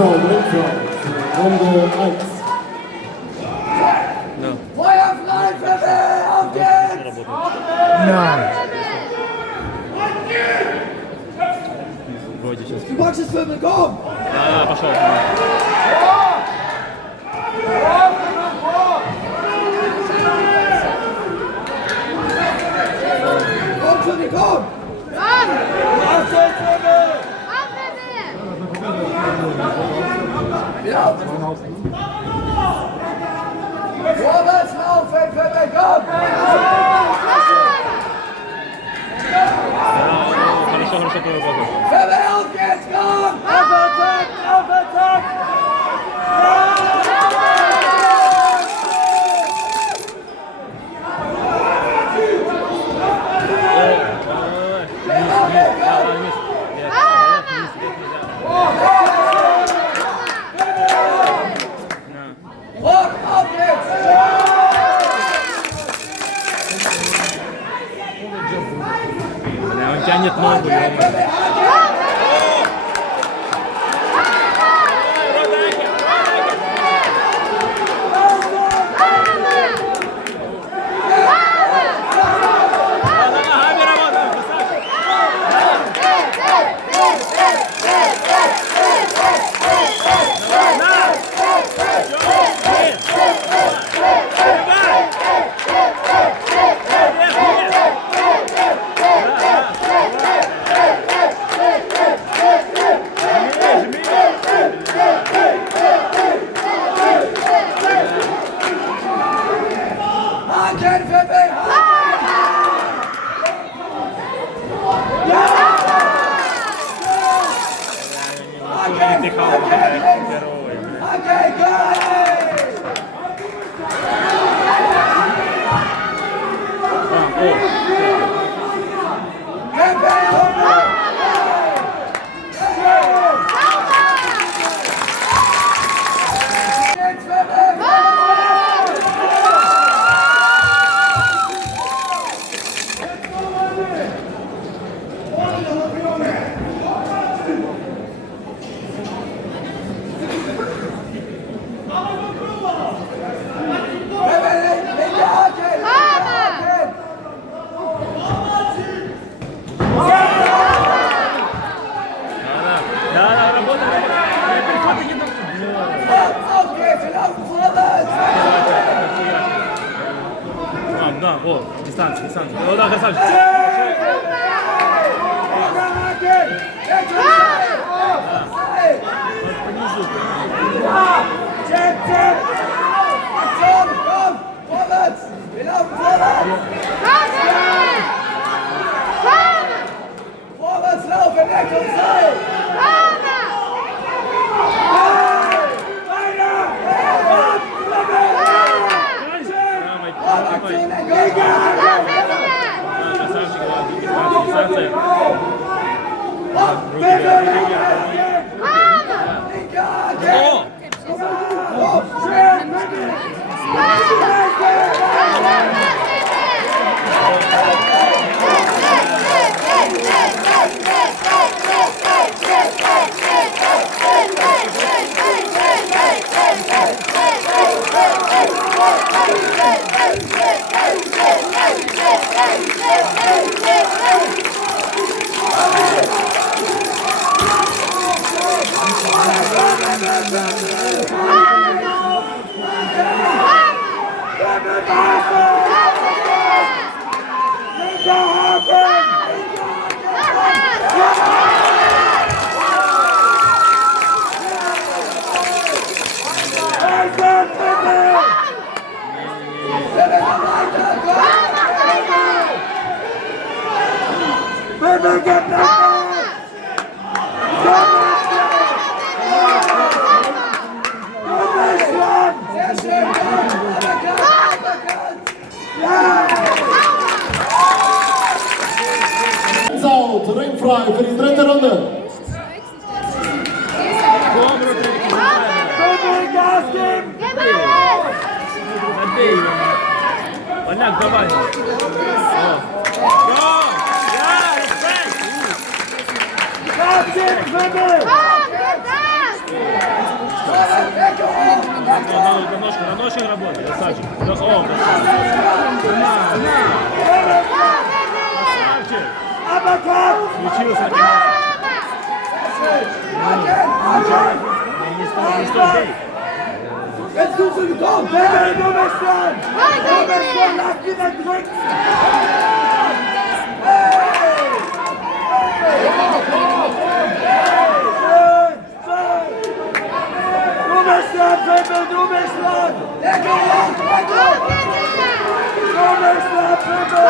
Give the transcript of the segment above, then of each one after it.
So, Ringfrei, Runde 1. Feuer frei, Pfeffer, auf geht's! Nein. Du magst es, Pfeffer, komm! Ja, пошел. Komm, Pfeffer, komm! Auf geht's, Pfeffer! Ja! Vorwärts laufen, Pfeffer, komm! Хорошо поработал. Pfeffer, auf geht's, komm! Auf Attack, auf Attack! Hoch, auf geht's! Он тянет ногу. Haken, Pfeffer! Да, вот, дистанция. Ну да, красавчик. Vorwärts laufen, weg und frei! Out, Ringfrei für die dritte Runde. Поняк, давай. That's it, на ножках работай, красавчик. О, красавчик. Красавчик. Включился на не стой, бей. Jetzt tust du gekommen! Hey, du bist dran! Du bist dran! Lass ihn nicht drücken! Du bist dran, Pippel! Du bist dran! Du bist dran, Pippel!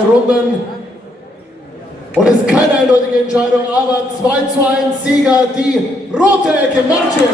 Runden und es ist keine eindeutige Entscheidung, aber 2:1 Sieger, die rote Ecke, Martin.